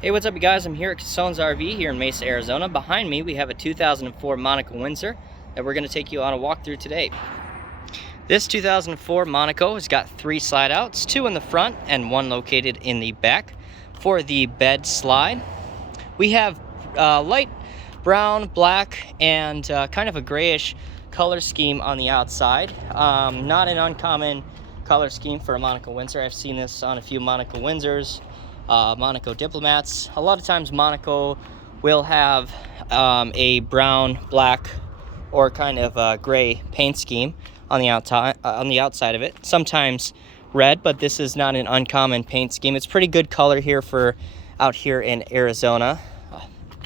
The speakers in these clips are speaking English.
Hey, what's up, you guys? I'm here at Casone's RV here in Mesa, Arizona. Behind me, we have a 2004 Monaco Windsor that we're going to take you on a walkthrough today. This 2004 Monaco has got 3 slide outs, 2 in the front and 1 located in the back. For the bed slide, we have light brown, black, and kind of a grayish color scheme on the outside. Not an uncommon color scheme for a Monaco Windsor. I've seen this on a few Monaco Windsors. Monaco Diplomats. A lot of times Monaco will have a brown, black, or kind of a gray paint scheme on the outside of it. Sometimes red, but this is not an uncommon paint scheme. It's pretty good color here for out here in Arizona,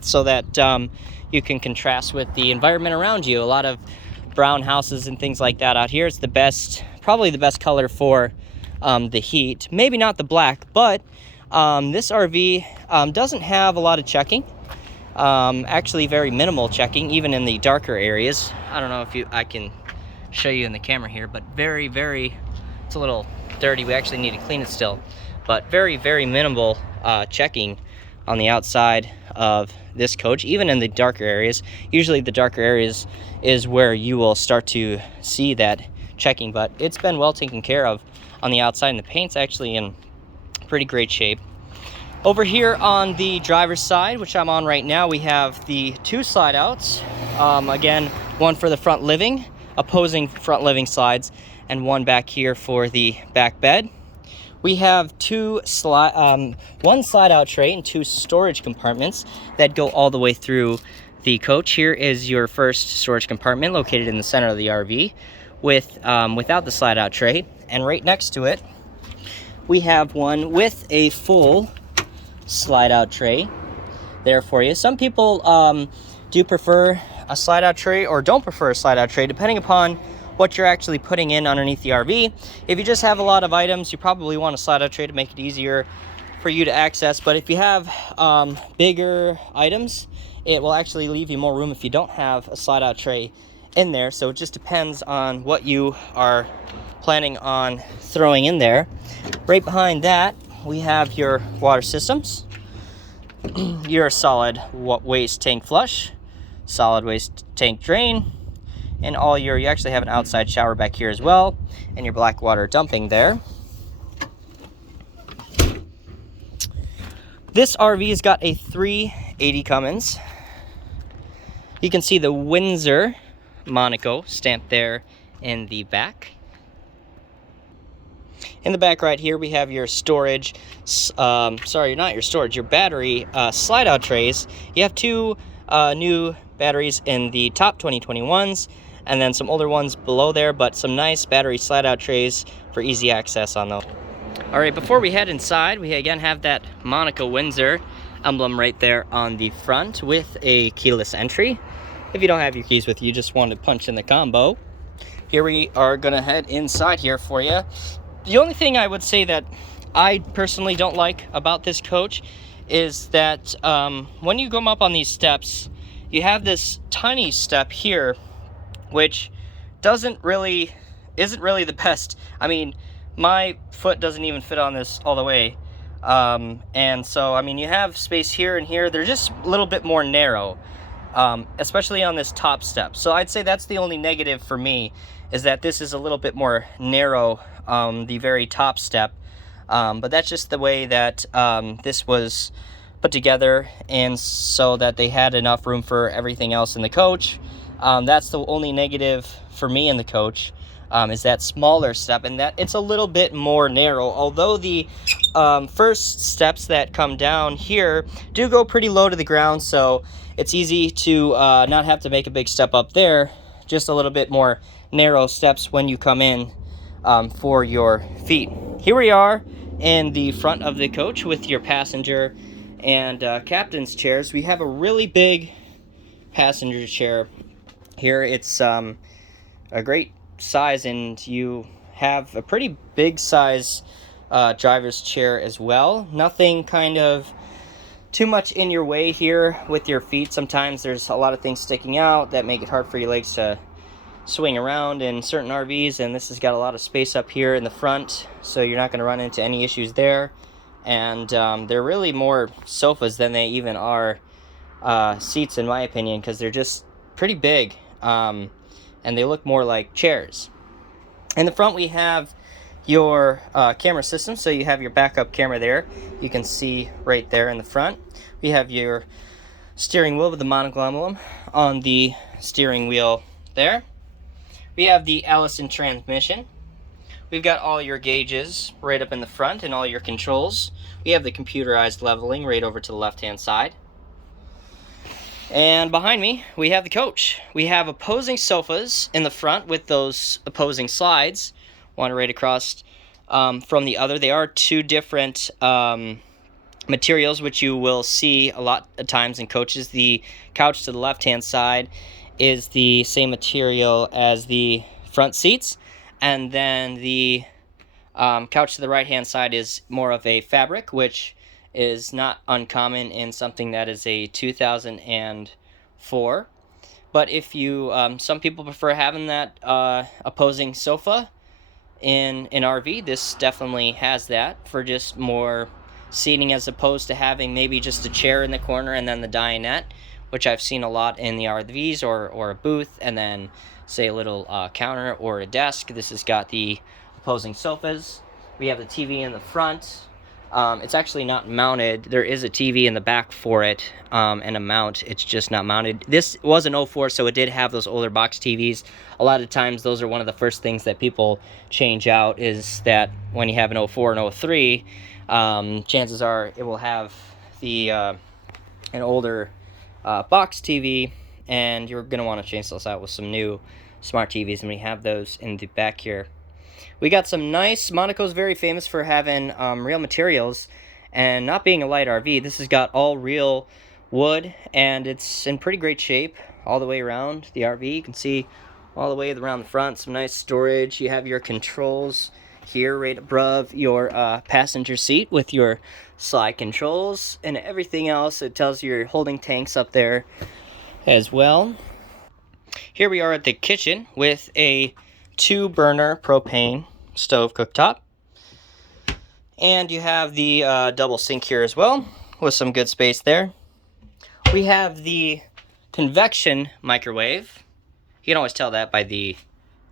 so that you can contrast with the environment around you. A lot of brown houses and things like that out here. It's the best, probably the best color for the heat. Maybe not the black, but this RV doesn't have a lot of checking. Actually very minimal checking, even in the darker areas. I don't know if I can show you in the camera here, but very, it's a little dirty. We actually need to clean it still, but very, very minimal checking on the outside of this coach, even in the darker areas. Usually the darker areas is where you will start to see that checking, but it's been well taken care of on the outside, and the paint's actually in pretty great shape. Over here on the driver's side, which I'm on right now, we have the 2 slide outs. Again, one for the front living, opposing front living slides, and one back here for the back bed. We have one slide out tray and 2 storage compartments that go all the way through the coach. Here is your first storage compartment located in the center of the RV without the slide out tray, and right next to it we have one with a full slide out tray there for you. Some people do prefer a slide out tray or don't prefer a slide out tray, depending upon what you're actually putting in underneath the RV. If you just have a lot of items, you probably want a slide out tray to make it easier for you to access. But if you have bigger items, it will actually leave you more room if you don't have a slide out tray in there. So it just depends on what you are planning on throwing in there. Right behind that, we have your water systems, your solid waste tank flush, solid waste tank drain, and you actually have an outside shower back here as well, and your black water dumping there. This RV has got a 380 Cummins. You can see the Windsor Monaco stamped there in the back. In the back right here, we have your storage, your battery slide out trays. You have 2 new batteries in the top 2021s, and then some older ones below there, but some nice battery slide out trays for easy access on those. All right, before we head inside, we again have that Monaco Windsor emblem right there on the front with a keyless entry. If you don't have your keys with you, just want to punch in the combo. Here we are gonna head inside here for you. The only thing I would say that I personally don't like about this coach is that when you come up on these steps, you have this tiny step here, which isn't really the best. I mean, my foot doesn't even fit on this all the way. And so, I mean, you have space here and here. They're just a little bit more narrow, especially on this top step. So I'd say that's the only negative for me, is that this is a little bit more narrow, the very top step. But that's just the way that this was put together, and so that they had enough room for everything else in the coach. That's the only negative for me in the coach, is that smaller step, and that it's a little bit more narrow. Although the first steps that come down here do go pretty low to the ground, so it's easy to not have to make a big step up there. Just a little bit more narrow steps when you come in for your feet. Here we are in the front of the coach with your passenger and captain's chairs. We have a really big passenger chair here. It's a great size, and you have a pretty big size driver's chair as well. Nothing kind of too much in your way here with your feet. Sometimes there's a lot of things sticking out that make it hard for your legs to swing around in certain RVs, and this has got a lot of space up here in the front, so you're not going to run into any issues there. and they're really more sofas than they even are seats, in my opinion, because they're just pretty big, and they look more like chairs. In the front, we have your camera system, so you have your backup camera there. You can see right there in the front. We have your steering wheel with the Monaco emblem on the steering wheel there. We have the Allison transmission. We've got all your gauges right up in the front and all your controls. We have the computerized leveling right over to the left-hand side. And behind me, we have the coach. We have opposing sofas in the front with those opposing slides, one right across from the other. They are two different materials, which you will see a lot of times in coaches. The couch to the left-hand side is the same material as the front seats, and then the couch to the right-hand side is more of a fabric, which is not uncommon in something that is a 2004. But if you, some people prefer having that opposing sofa in an RV. This definitely has that for just more seating, as opposed to having maybe just a chair in the corner and then the dinette, which I've seen a lot in the RVs, or a booth, and then say a little counter or a desk. This has got the opposing sofas. We have the TV in the front. It's actually not mounted. There is a TV in the back for it, and a mount. It's just not mounted. This was an 04, so it did have those older box TVs. A lot of times those are one of the first things that people change out, is that when you have an 04 and 03, chances are it will have the an older box TV, and you're going to want to change those out with some new smart TVs, and we have those in the back here. We got some nice, Monaco's very famous for having real materials and not being a light RV. This has got all real wood, and it's in pretty great shape all the way around the RV. You can see all the way around the front, some nice storage. You have your controls here right above your passenger seat with your slide controls and everything else. It tells you you're holding tanks up there as well. Here we are at the kitchen with a 2-burner propane stove cooktop, and you have the double sink here as well with some good space there. We have the convection microwave. You can always tell that by the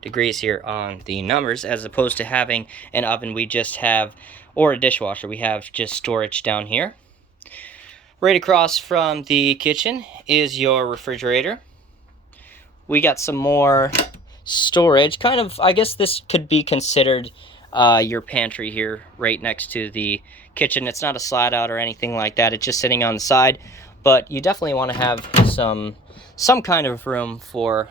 degrees here on the numbers, as opposed to having an oven. We just have, or a dishwasher, we have just storage down here. Right across from the kitchen is your refrigerator. We got some more storage, kind of, I guess this could be considered your pantry here right next to the kitchen. It's not a slide out or anything like that, it's just sitting on the side, but you definitely want to have some kind of room for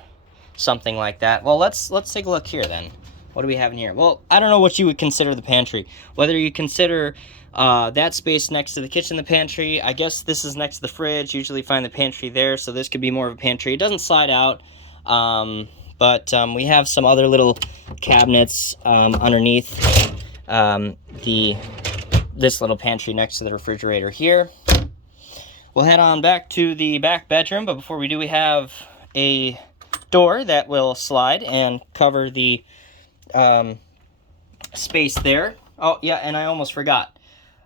something like that. Well, let's take a look here then. What do we have in here? Well, I don't know what you would consider the pantry, whether you consider that space next to the kitchen the pantry. I guess this is next to the fridge. Usually find the pantry there, so this could be more of a pantry. It doesn't slide out, but we have some other little cabinets underneath this little pantry next to the refrigerator here. We'll head on back to the back bedroom, but before we do, we have a door that will slide and cover the space there. Oh yeah, and I almost forgot.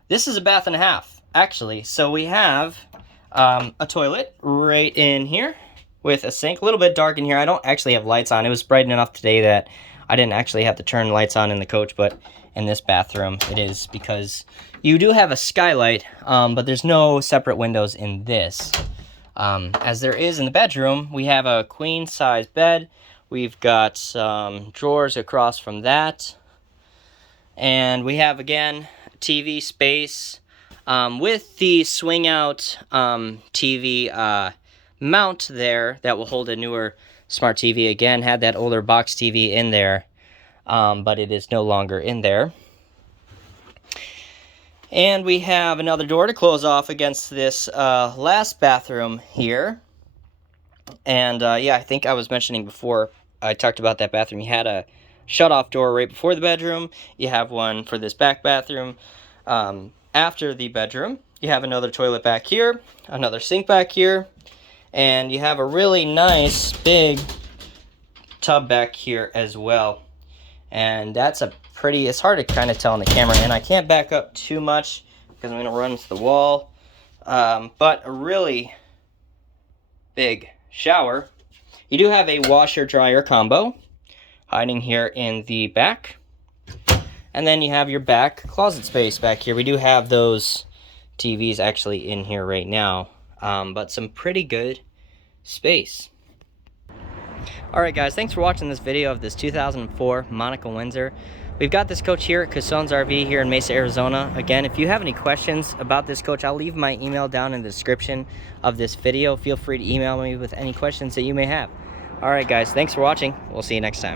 This is a bath and a half, actually. So we have a toilet right in here with a sink. A little bit dark in here. I don't actually have lights on. It was bright enough today that I didn't actually have to turn lights on in the coach, but in this bathroom it is, because you do have a skylight, but there's no separate windows in this. As there is in the bedroom, we have a queen size bed. We've got some drawers across from that. And we have, again, TV space with the swing out TV mount there that will hold a newer smart TV. Again, had that older box TV in there, but it is no longer in there. And we have another door to close off against this last bathroom here. And yeah, I think I was mentioning before I talked about that bathroom, you had a shut-off door right before the bedroom. You have one for this back bathroom. After the bedroom, you have another toilet back here, another sink back here, and you have a really nice big tub back here as well. And that's a pretty, it's hard to kind of tell on the camera, and I can't back up too much because I'm going to run into the wall. But a really big shower. You do have a washer-dryer combo hiding here in the back. And then you have your back closet space back here. We do have those TVs actually in here right now, but some pretty good space. Alright guys, thanks for watching this video of this 2004 Monaco Windsor. We've got this coach here at Casone's RV here in Mesa, Arizona. Again, if you have any questions about this coach, I'll leave my email down in the description of this video. Feel free to email me with any questions that you may have. Alright guys, thanks for watching. We'll see you next time.